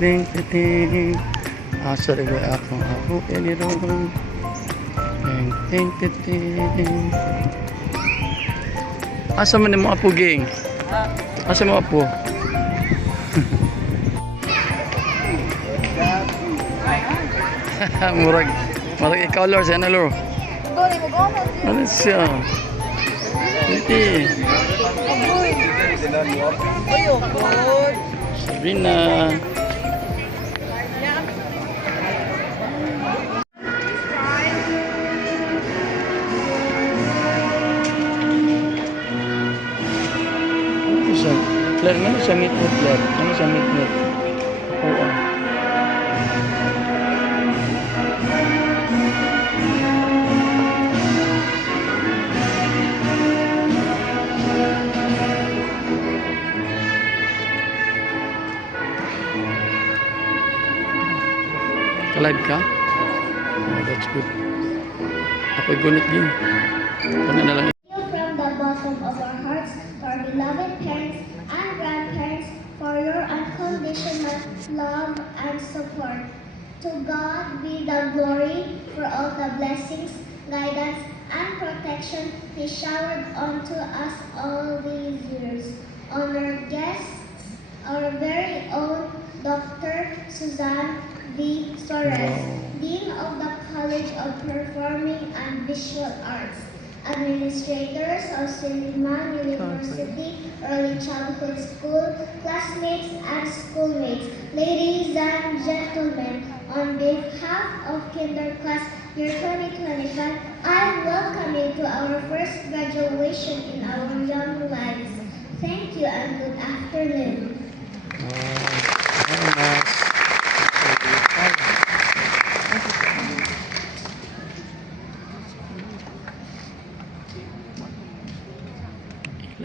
ting ting ting. Asa rin akong ako piniron. Ting ting ting ting. Asa man mo apo ging? Asa mo apo? murag ikaw lor sa ano lor? Ano siya? Hindi. Sabrina. Ano siya? Claire, ano siya meet mo, Claire? Ano siya meet mo? Oo. Ka-live ka? Oh, that's good. Ako'y gunit din. Kana na lang. From the bottom of our hearts to our beloved parents and grandparents for your unconditional love and support. To God be the glory for all the blessings, guidance, and protection He showered onto us all these years. Honored guests, our very own Dr. Suzanne V. Torres, Dean of the College of Performing and Visual Arts, administrators of Silliman University Early Childhood School, classmates and schoolmates, ladies and gentlemen, on behalf of Kinder Class Year 2025, I welcome you to our first graduation in our young lives. Thank you and good afternoon. Very nice.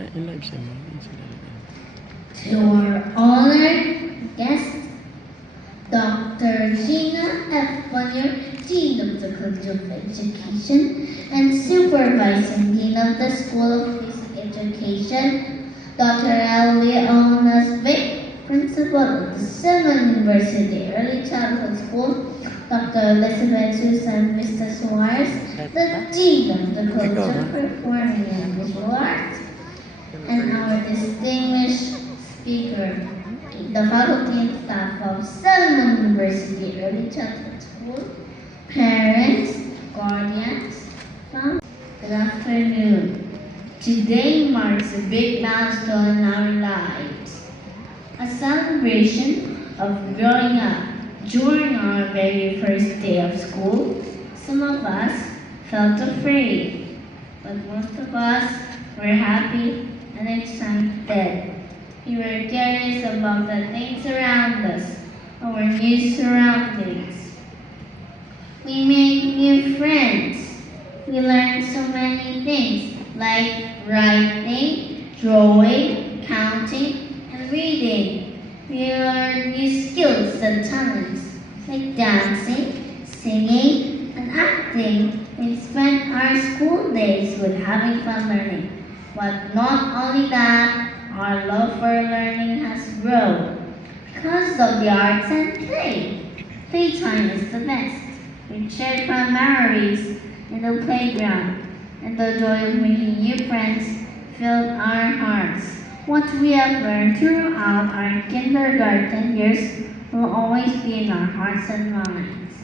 In-live siya mo. To our honored guest, Dr. Gina F. Bonnier, Dean of the College of Education and Supervising Dean of the School of Basic Education, Dr. L. Leonas Vic, Principal of the Silliman University Early Childhood School, Dr. Elizabeth Susan Vista Suarez, the Dean of the College of Performing and Visual Arts, and our distinguished speaker, the faculty and staff of Silliman University Early Childhood School, parents, guardians, families. Good afternoon. Today marks a big milestone in our lives, a celebration of growing up. During our very first day of school, some of us felt afraid, but most of us were happy and excited. We were curious about the things around us, our new surroundings. We made new friends. We learned so many things like writing, drawing, counting, and reading. We learned new skills and talents like dancing, singing, and acting. We spent our school days with having fun learning. But not only that, our love for learning has grown because of the arts and play. Playtime is the best. We shared fun memories in the playground, and the joy of making new friends filled our hearts. What we have learned throughout our kindergarten years will always be in our hearts and minds.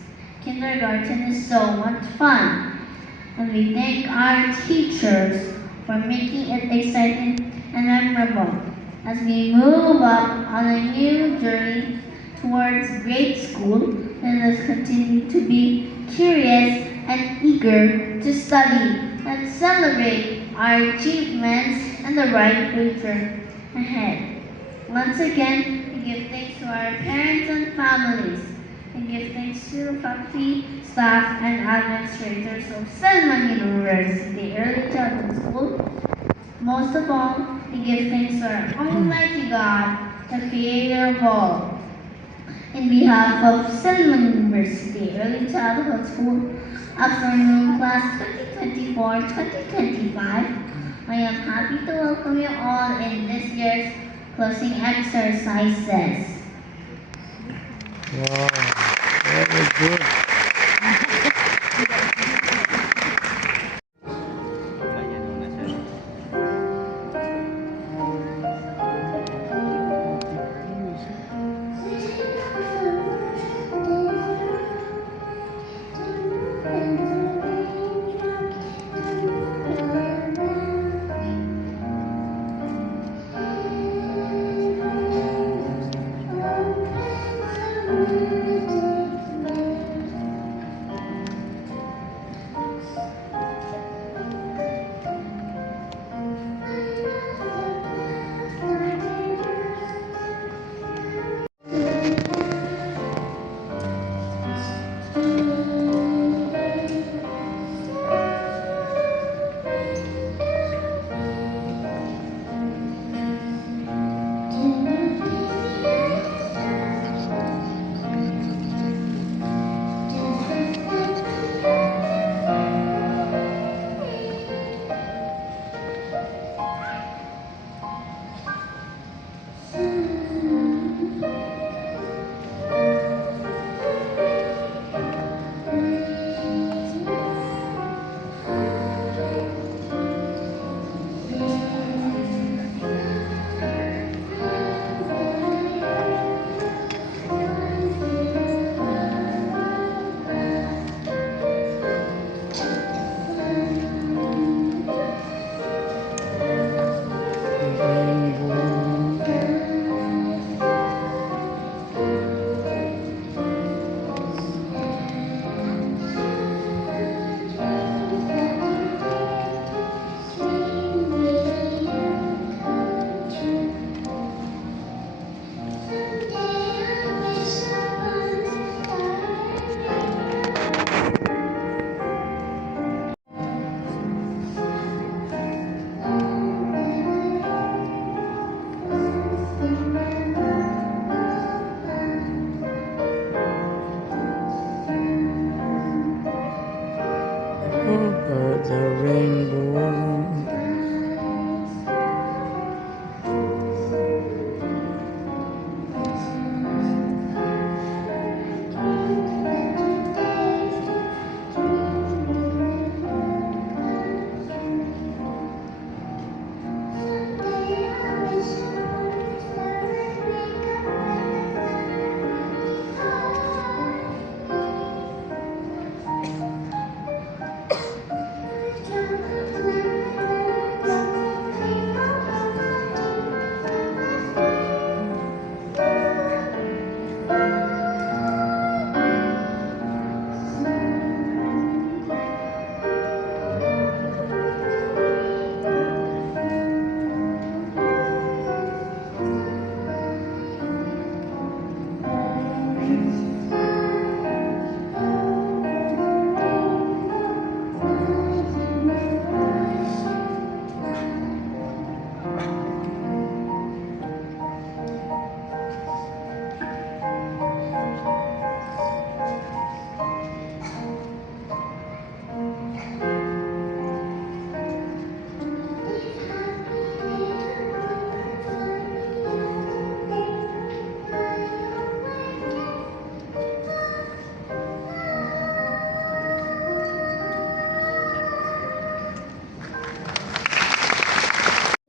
Kindergarten is so much fun, and we thank our teachers for making it exciting and memorable. As we move up on a new journey towards grade school, let us continue to be curious and eager to study and celebrate our achievements and the bright future ahead. Once again, we give thanks to our parents and families. We give thanks to the faculty, staff, and administrators of Silliman University Early Childhood School. Most of all, we give thanks to our Almighty God, the Creator of all. In behalf of Silliman University Early Childhood School, Afternoon Class 2024-2025, I am happy to welcome you all in this year's closing exercises. Wow, very good. Rainbow. Over the rainbow.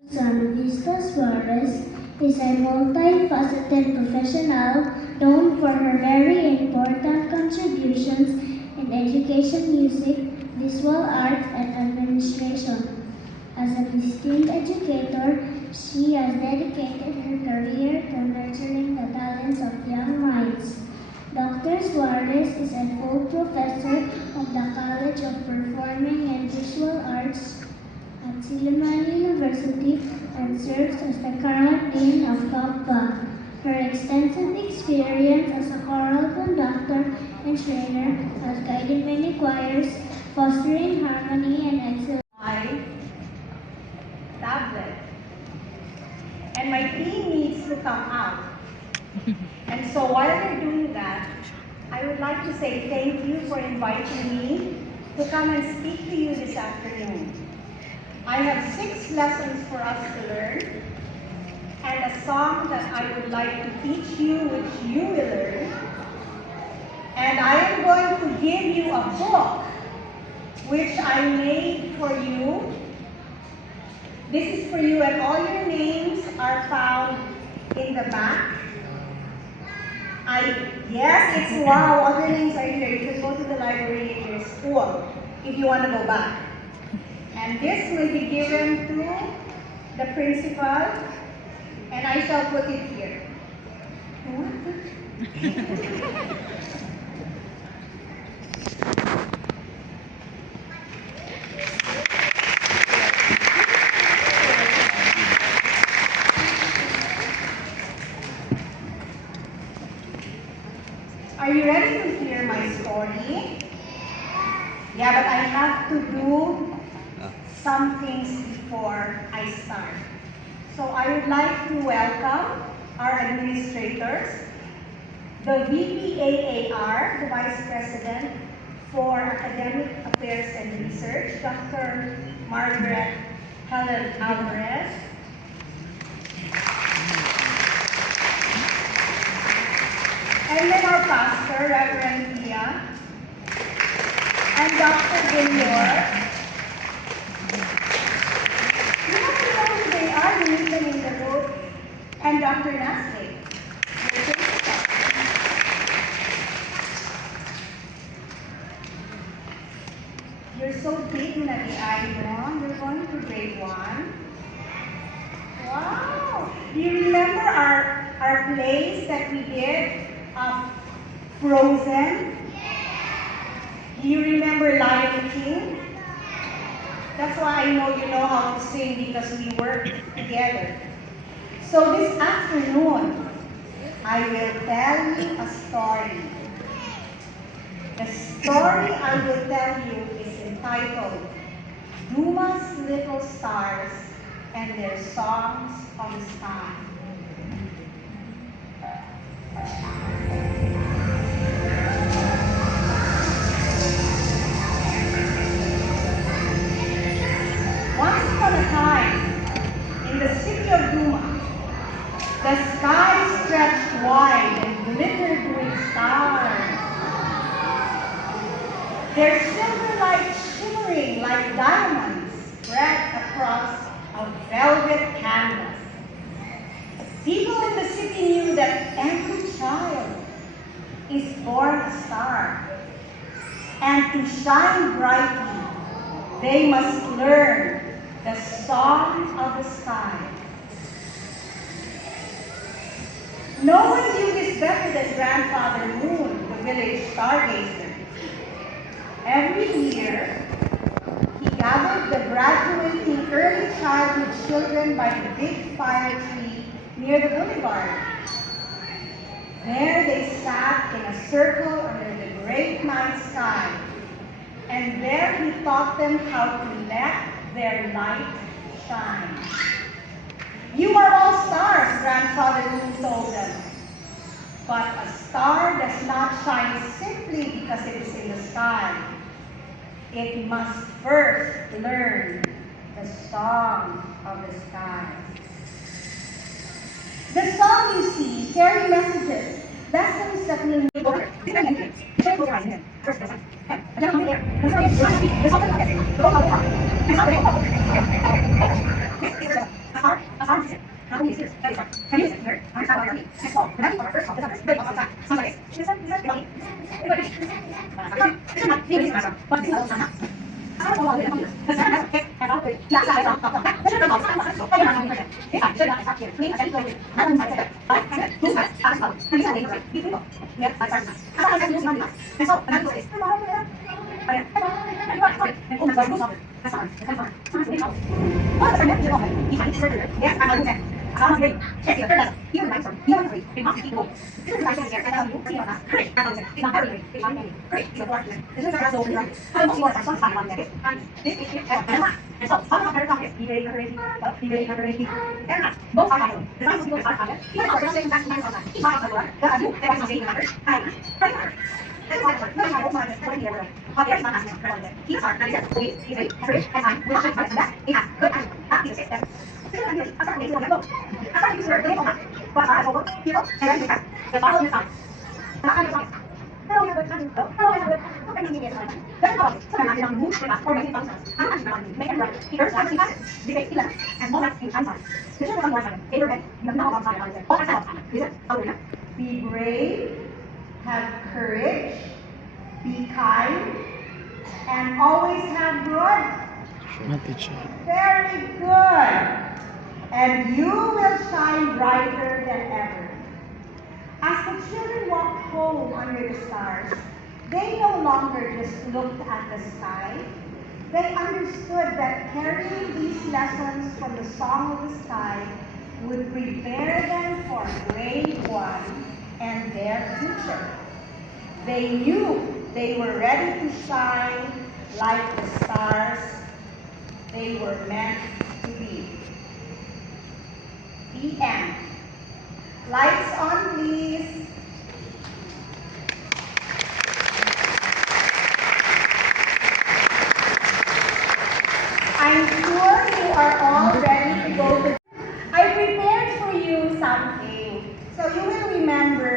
San Vista Suarez is a multifaceted professional known for her very important contributions in education, music, visual arts, and administration. As an esteemed educator, she has dedicated her career to nurturing the talents of young minds. Dr. Suarez is a full professor of the College of Performing and Visual Arts at Silliman University and serves as the current Dean of COPPA. Her extensive experience as a choral conductor and trainer has guided many choirs, fostering harmony and excellence. My tablet. And my team needs to come out. And so while they're doing that, I would like to say thank you for inviting me to come and speak to you this afternoon. I have 6 lessons for us to learn, and a song that I would like to teach you, which you will learn, And I am going to give you a book which I made for you. This is for you, and all your names are found in the back. Yes, it's wow, all your names are here. You can go to the library in your school if you want to go back. And this will be given to the principal, and I shall put it here. Are you ready to hear my story? Yeah, but I have to do some things before I start. So I would like to welcome our administrators, the VPAAR, the Vice President for Academic Affairs and Research, Dr. Margaret Helen Alvarez, and then our pastor, Reverend Pia, and Dr. Junior. You don't know who they are, you meet them in the road, and Dr. Nasri. You're so big na the eye, you're going to grade 1. Wow! Do you remember our plays that we did of Frozen? Do you remember Lion King? That's why I know you know how to sing, because we work together. So this afternoon, I will tell you a story. The story I will tell you is entitled Duma's Little Stars and Their Songs of the Sky. Once upon a time, in the city of Duma, the sky stretched wide and glittered with stars. Their silver light shimmering like diamonds spread across a velvet canvas. People in the city knew that every child is born a star, and to shine brightly, they must learn the song of the sky. No one knew this better than Grandfather Moon, the village stargazer. Every year, he gathered the graduating early childhood children by the big fire tree near the boulevard. There they sat in a circle under the great night sky, and there he taught them how to let their light shine. You are all stars, Grandfather Moon told them. But a star does not shine simply because it is in the sky. It must first learn the song of the sky. The song, you see, carry messages, lessons that will make order. Be brave, have courage, be kind, and always have good. My teacher. Very good. And you will shine brighter than ever. As the children walked home under the stars, they no longer just looked at the sky. They understood that carrying these lessons from the Song of the Sky would prepare them for grade 1 and their future. They knew they were ready to shine like the stars they were meant to be. The end. Lights on, please. I'm sure you are all ready to go to. I prepared for you something, so you will remember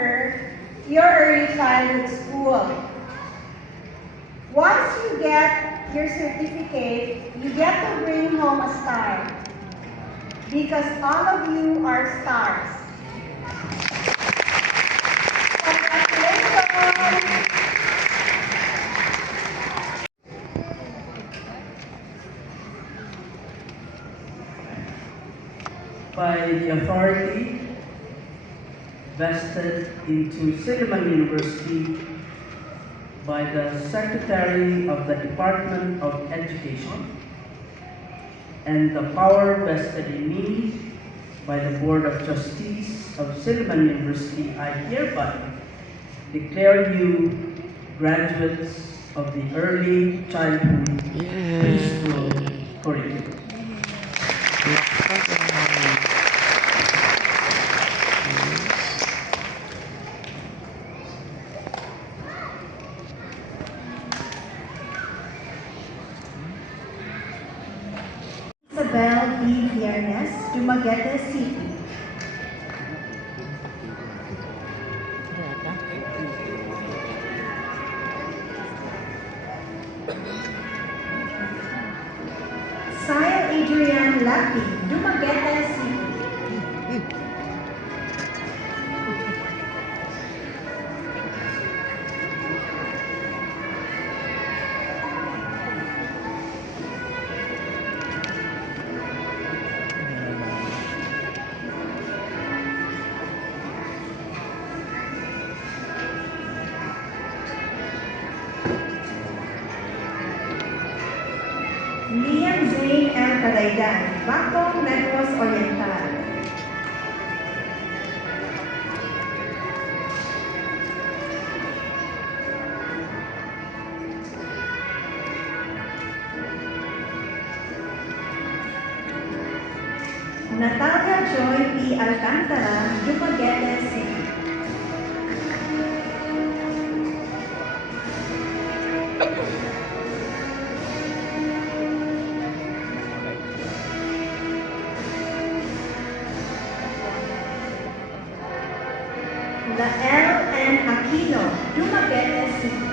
your early childhood school. Once you get your certificate, you get to bring home a star, because all of you are stars. Congratulations! By the authority vested into Silliman University by the Secretary of the Department of Education and the power vested in me by the Board of Trustees of Silliman University, I hereby declare you graduates of the early childhood preschool curriculum. Isabel B. Viernes, Dumaguete City. Sile Adrian Lapi, Dumaguete City. Liam Zane L. Cadaigan, Bacong, Negros Oriental. Natalia Joy P. Alcantara, Dumaguete City. Lael N. Aquino, Dumaguete City.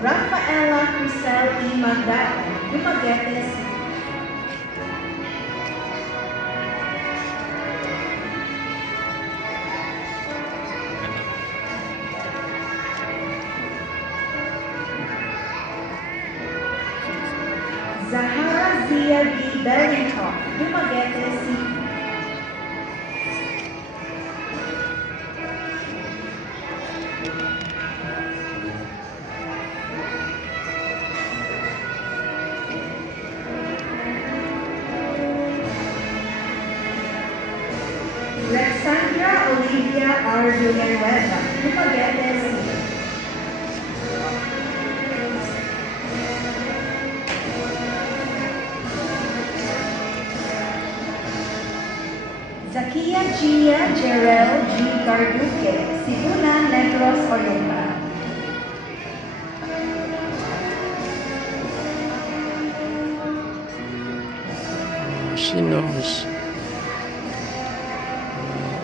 Rafaela Crisel E. Magdao, Dumaguete City. Zahara Zia B. Berlinghoff, Dumaguete City. Alexandra Olivia R. Villanueva, Dumaguete City. Zakia Gia Jerel G. Garduque, Sibunan, Negros Oriental. She knows.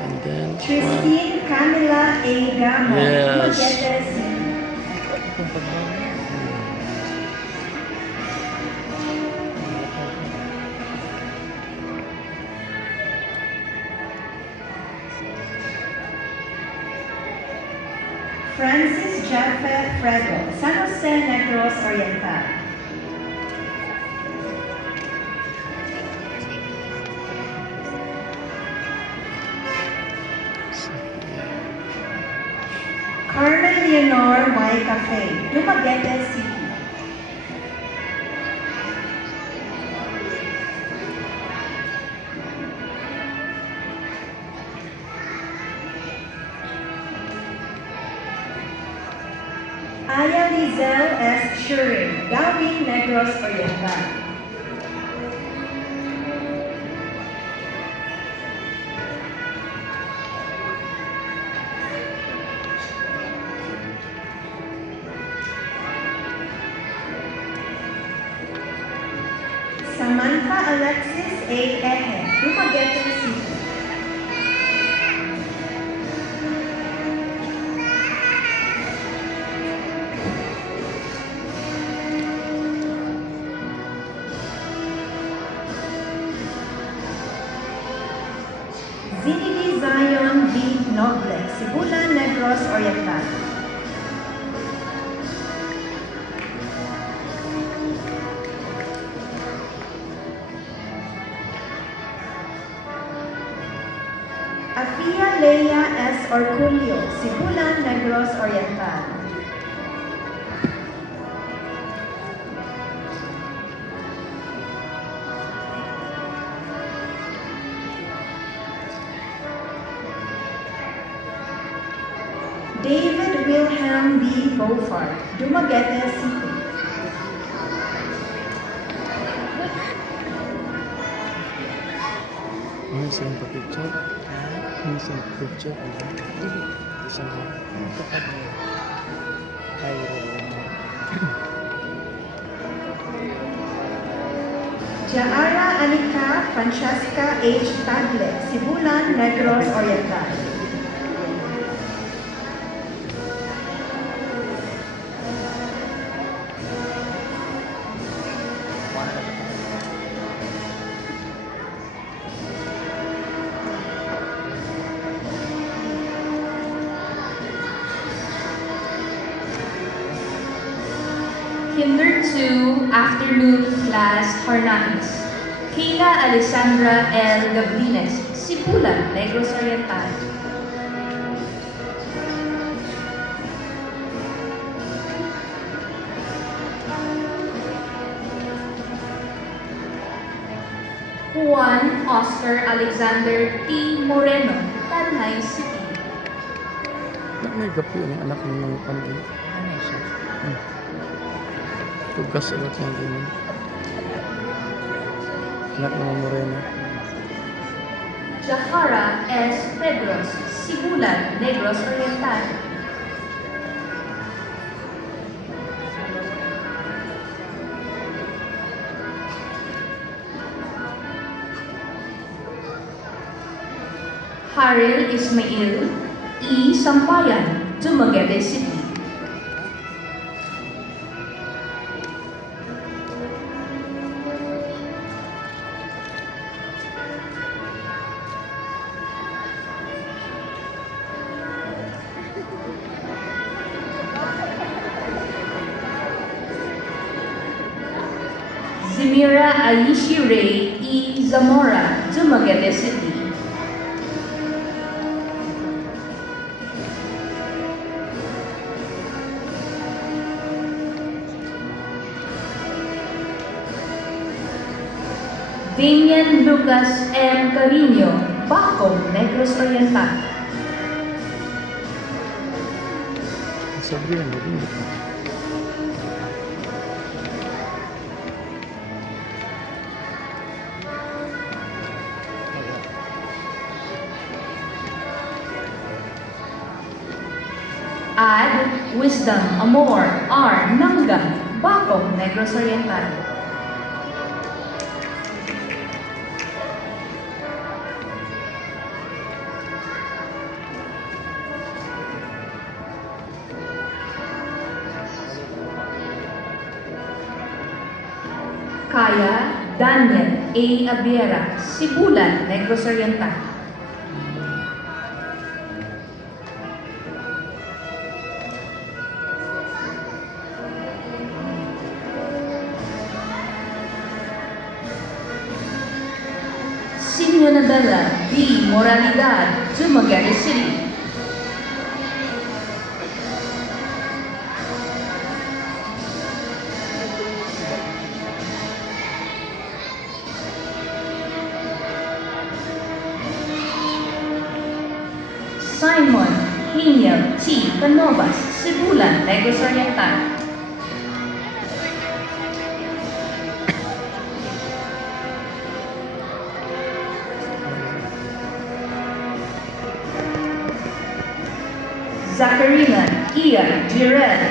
And then one. Christine Camila A. Gamo, Yes. Dumaguete City. Francis Jaffe Fredo, San Jose Negros Oriental. Carmen Leonor Y. Cafe, Dumaguete City. Aya Lizel S. Shurin, Gawin, Negros Oriental. Samantha Alexis A. Ehe, Dumaguete City. Zinidi Zion V. Noble, Sibulan, Negros Oriental. Afia Leia S. Orculio, Sibulan, Negros Oriental. David Wilhelm B. Beaufort, Dumaguete City. Ano silang pa-picture? Ano silang pa-picture? Isang Jaara Anika Francesca H. Tagle, Sibulan, Negros Oriental. Kinder 2 Afternoon Class Harnais. Kayla Alessandra L. Gabrines, Sibulan, Negros Oriental. Juan Oscar Alexander T. Moreno, Tanay City. may gapi ang anak ng mga pangin. Tugas ulit ng ganyan. Anak ng mga morena. Jahara S. Pedros, Sibulan, Negros Oriental. Haril Ismail E. Sampayan, Dumaguete City. Zimira Aishi Ray E. Zamora, Dumaguete City. Damian Lucas M. Carino, Bacong, Negros Oriental. Sabihan mo din. Ad Wisdom Amor R. Nangga, Bacong, Negros Oriental. Kaya Daniel A. Abiera, Sibulan, Negros Oriental. Sinionadala D. Moralidad, Dumaguete City. Simon Hiniel T. Canovas, Sibulan, Negros Oriental. Zacarina Ia Jirel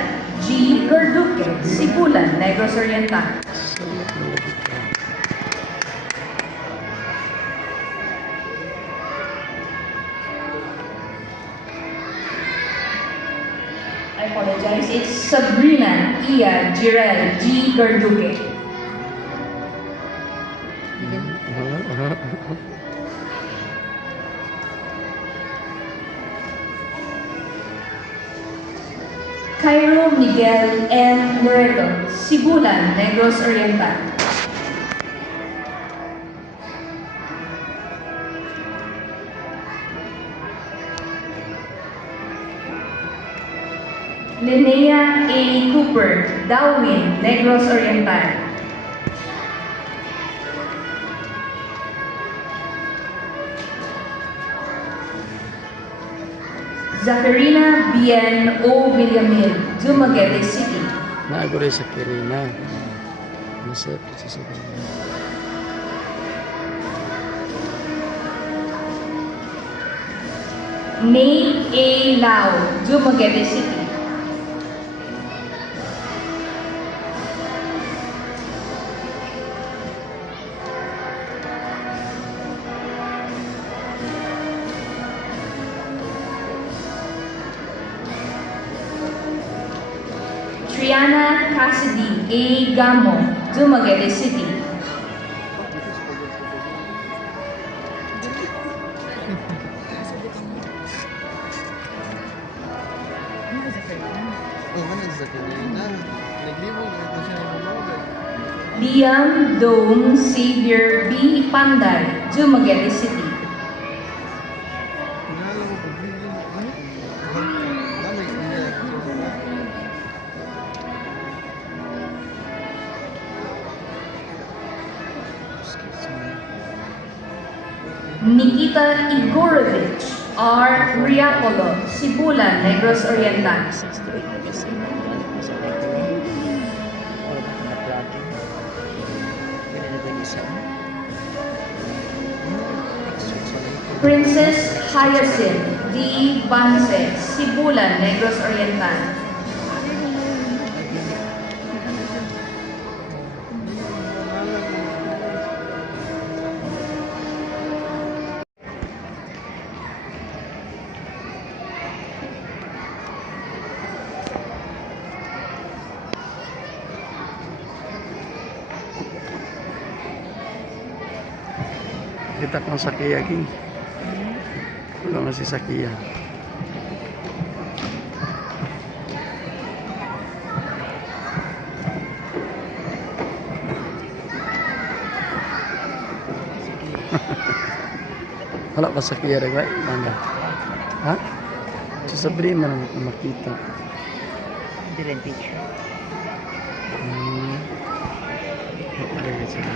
G. Garduque, Sibulan, Negros Oriental. I apologize, it's Sabrina Ia Jirel G. Garduque. Cairo Miguel N. Loreto, Sibulan, Negros Oriental. Linnea A. Cooper, Darwin, Negros Oriental. Zacarina Bien O. Villamil, Dumaguete City. Naagure sa Kirina. Masip sa sabayan. Nate A. Lau, Dumaguete City. Triana Cassidy A. Gamo, Dumaguete City. Liam Dome Xavier B. Panday, Dumaguete City. Nikita Igorovich R. Riapolo, Sibulan, Negros Oriental. Princess Hyacinth D. Banse, Sibulan, Negros Oriental. Kita kong Sakia King. Wala na si Sakia. Wala pa Sakia rin ba? Manda. Ha? Si Sabrina na makita. Hindi rin picture. Okay, sige.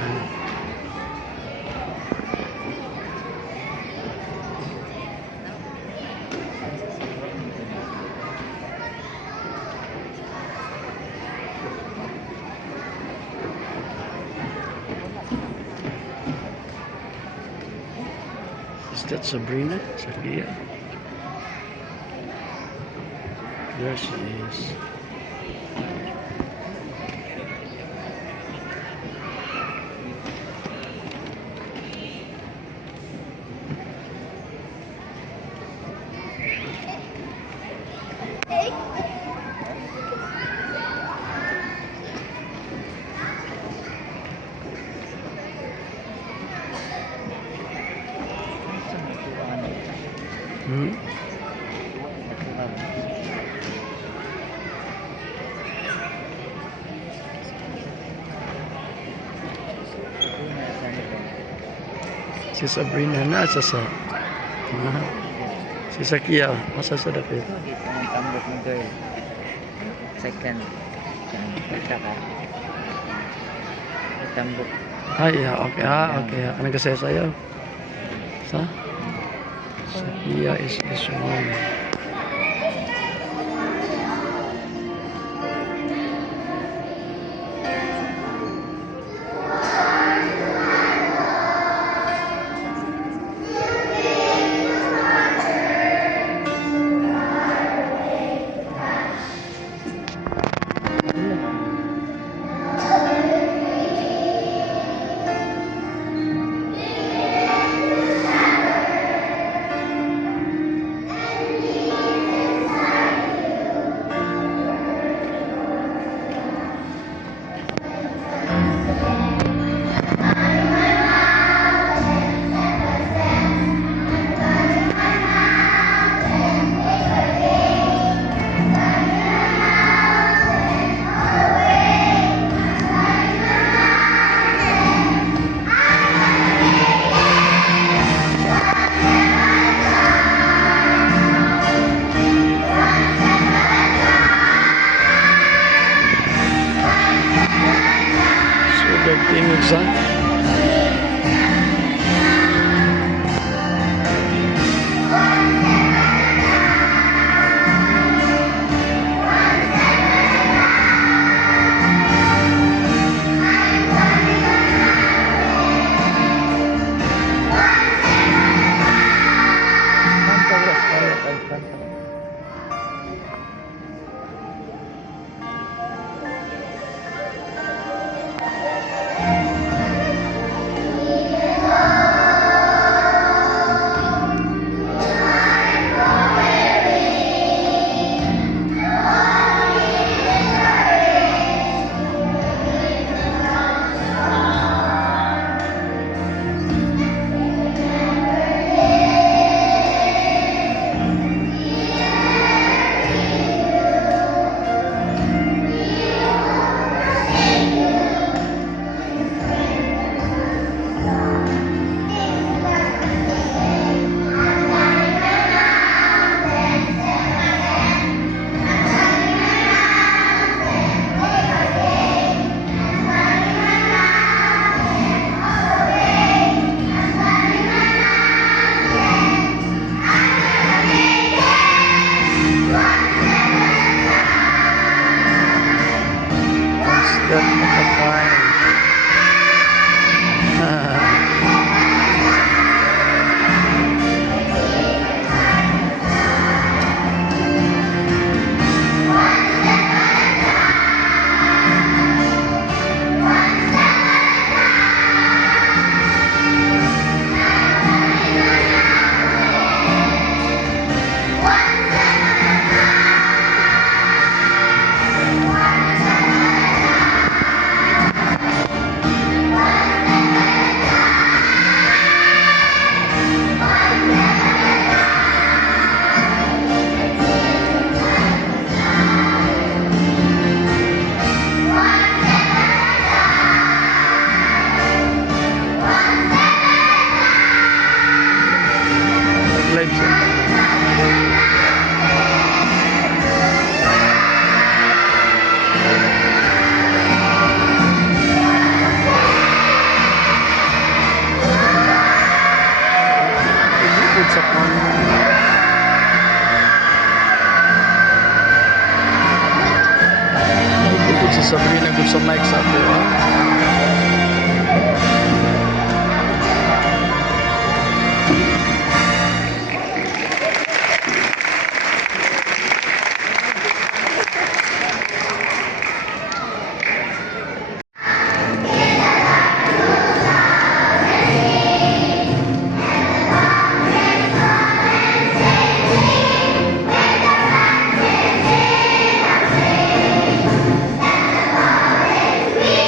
Is that Sabrina? Sakia? There she is. Si Sabrina nasa sa si Sakia masa sa dapit. Dito ang tambok ng girl. Second. Kita ka. Tambok. Ay, okay. Okay. Ano kasi sa'yo? Sa? Sakia is this one. Tingog sa Sabrina good sa mic sa ako. We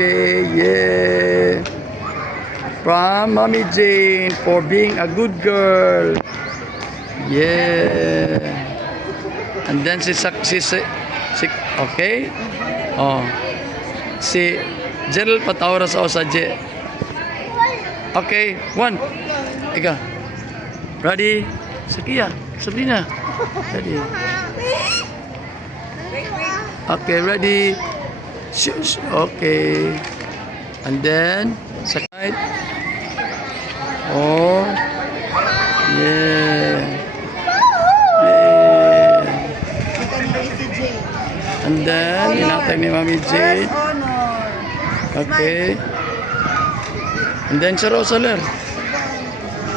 Okay, yeah. From Mommy Jane for being a good girl. Yeah. And then okay. Oh. Si Gerald patawra sa osa Je. Okay, one. Ika. Ready? Sakia, Sabrina. Ready. Okay, ready. Shush. Okay. And then side. Oh. Yeah. Yeah. And then inatag ni Mami Jane. Okay. And then si Rosaler.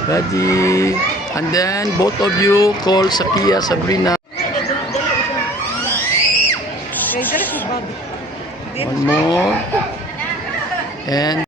Ready. And then both of you call Sakia, Sabrina. One more. And